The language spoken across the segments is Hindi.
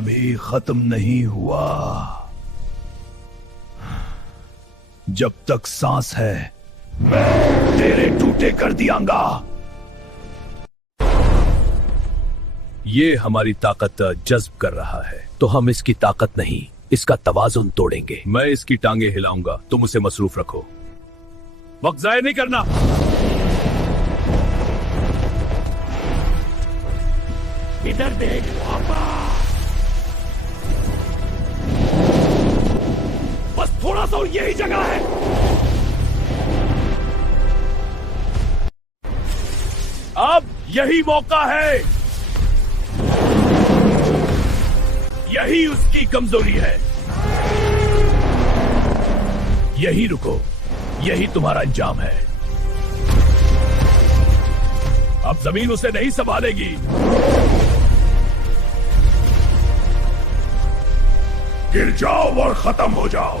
अभी खत्म नहीं हुआ। जब तक सांस है मैं तेरे टूटे कर दियांगा। ये हमारी ताकत जज्ब कर रहा है, तो हम इसकी ताकत नहीं, इसका तवाजुन तोड़ेंगे। मैं इसकी टांगे हिलाऊंगा, तुम उसे मसरूफ रखो। वक्त जाया नहीं करना। इधर देख पापा, बस थोड़ा सा और यही जगह है। अब यही मौका है, यही उसकी कमजोरी है। यही रुको, यही तुम्हारा अंजाम है। अब जमीन उसे नहीं संभालेगी। गिर जाओ और खत्म हो जाओ।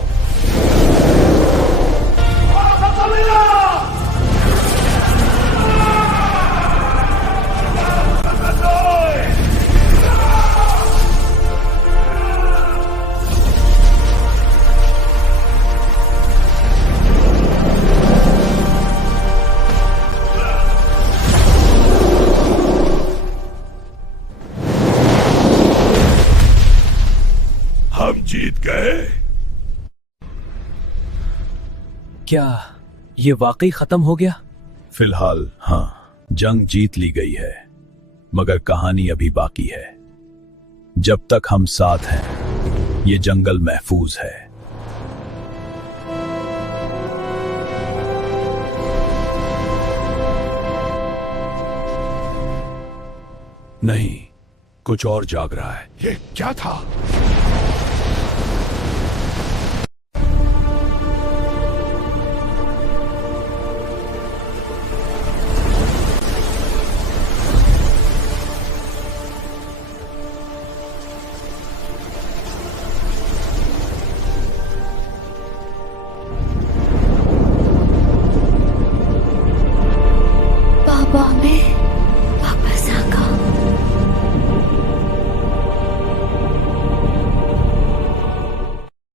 हम जीत गए। क्या ये वाकई खत्म हो गया? फिलहाल हाँ, जंग जीत ली गई है, मगर कहानी अभी बाकी है। जब तक हम साथ हैं, ये जंगल महफूज है। नहीं, कुछ और जाग रहा है। ये क्या था?